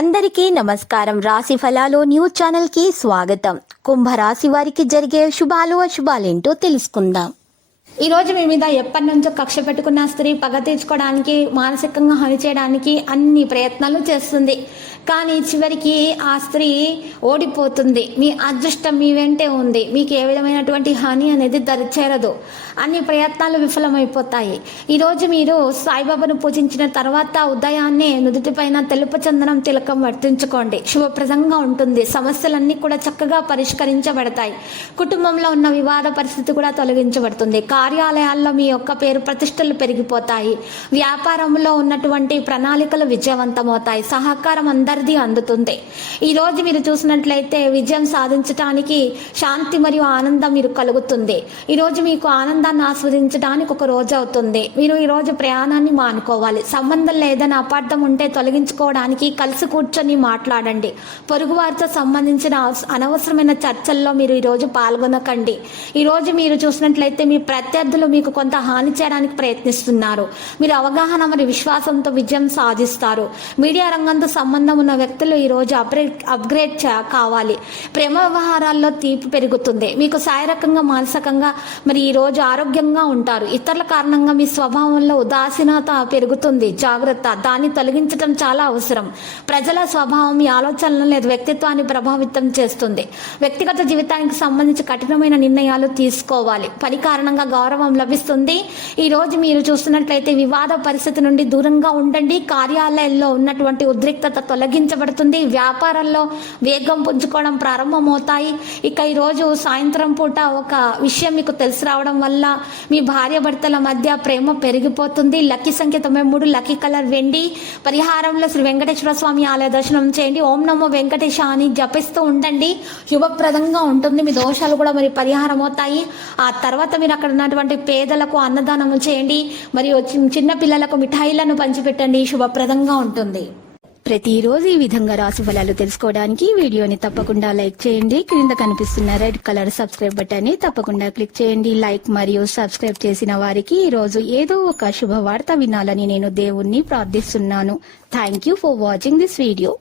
అందరికీ నమస్కారం. రాశి ఫలాలు న్యూస్ ఛానల్ కి స్వాగతం. కుంభరాశి వారికి జరిగే శుభాలు అశుభాలేంటో తెలుసుకుందాం. ఈ రోజు మీ మీద ఎప్పటి నుంచో కక్ష పెట్టుకున్న స్త్రీ పగ తీర్చుకోవడానికి, మానసికంగా హాని చేయడానికి అన్ని ప్రయత్నాలు చేస్తుంది. కానీ చివరికి ఆ స్త్రీ ఓడిపోతుంది. మీ అదృష్టం మీ వెంటే ఉంది. మీకు ఏ విధమైనటువంటి హాని అనేది దరిచేరదు. అన్ని ప్రయత్నాలు విఫలమైపోతాయి. ఈరోజు మీరు సాయిబాబాను పూజించిన తర్వాత ఉదయాన్నే నుదుటిపైన తెలుపు చందనం తిలకం వర్తించుకోండి. శుభప్రదంగా ఉంటుంది. సమస్యలన్నీ కూడా చక్కగా పరిష్కరించబడతాయి. కుటుంబంలో ఉన్న వివాద పరిస్థితి కూడా తొలగించబడుతుంది. కార్యాలయాల్లో మీ యొక్క పేరు ప్రతిష్టలు పెరిగిపోతాయి. వ్యాపారంలో ఉన్నటువంటి ప్రణాళికలు విజయవంతమవుతాయి. సహకారం అందరిది అందుతుంది. ఈరోజు మీరు చూసినట్లయితే విజయం సాధించడానికి శాంతి మరియు ఆనందం మీరు కలుగుతుంది. ఈరోజు మీకు ఆనందాన్ని ఆస్వాదించడానికి ఒక రోజు అవుతుంది. మీరు ఈరోజు ప్రయాణాన్ని మానుకోవాలి. సంబంధంలో ఏదైనా అపార్థం ఉంటే తొలగించుకోవడానికి కలిసి కూర్చొని మాట్లాడండి. పొరుగు వారితో సంబంధించిన అనవసరమైన చర్చల్లో మీరు ఈరోజు పాల్గొనకండి. ఈరోజు మీరు చూసినట్లయితే మీ ప్రత్యర్థులు మీకు కొంత హాని చేయడానికి ప్రయత్నిస్తున్నారు. మీరు అవగాహన మరియు విశ్వాసంతో విజయం సాధిస్తారు. మీడియా రంగంతో సంబంధం ఉన్న వ్యక్తులు ఈరోజు అప్గ్రేడ్ కావాలి. ప్రేమ వ్యవహారాల్లో తీపి పెరుగుతుంది. మీకు శారీరకంగా మానసికంగా మరి ఈరోజు ఆరోగ్యంగా ఉంటారు. ఇతరుల కారణంగా మీ స్వభావంలో ఉదాసీనత పెరుగుతుంది. జాగ్రత్త, దాన్ని తొలగించడం చాలా అవసరం. ప్రజల స్వభావం మీ ఆలోచనలు లేదా వ్యక్తిత్వాన్ని ప్రభావితం చేస్తుంది. వ్యక్తిగత జీవితానికి సంబంధించి కఠినమైన నిర్ణయాలు తీసుకోవాలి. పని కారణంగా గౌరవం లభిస్తుంది. ఈ రోజు మీరు చూస్తున్నట్లయితే వివాద పరిస్థితి నుండి దూరంగా ఉండండి. కార్యాలయాల్లో ఉన్నటువంటి ఉద్రిక్తత తొలగించబడుతుంది. వ్యాపారంలో వేగం పుంజుకోవడం ప్రారంభమవుతాయి. ఇక ఈరోజు సాయంత్రం పూట ఒక విషయం మీకు తెలిసి రావడం వల్ల మీ భార్య భర్తల మధ్య ప్రేమ పెరిగిపోతుంది. లక్కీ సంఖ్య 93, లక్కీ కలర్ వెండి. పరిహారంలో శ్రీ వెంకటేశ్వర స్వామి ఆలయ దర్శనం చేయండి. ఓం నమో వెంకటేశ అని జపిస్తూ ఉండండి. శుభప్రదంగా ఉంటుంది. మీ దోషాలు కూడా మరి పరిహారం అవుతాయి. ఆ తర్వాత మీరు అక్కడ ఉన్నటువంటి పేదలకు అన్నదానం చేయండి. మరియు చిన్న పిల్లలకు మిఠాయిలను పంచిపెట్టండి. శుభప్రదంగా ఉంటుంది. ప్రతిరోజు ఈ విధంగా రాశి ఫలాలు తెలుసుకోవడానికి వీడియోని తప్పకుండా లైక్ చేయండి. క్రింద కనిపిస్తున్న రెడ్ కలర్ సబ్స్క్రైబ్ బటన్ ని తప్పకుండా క్లిక్ చేయండి. లైక్ మరియు సబ్స్క్రైబ్ చేసిన వారికి ఈ రోజు ఏదో ఒక శుభవార్త వినాలని నేను దేవుణ్ణి ప్రార్థిస్తున్నాను. Thank you for watching this video.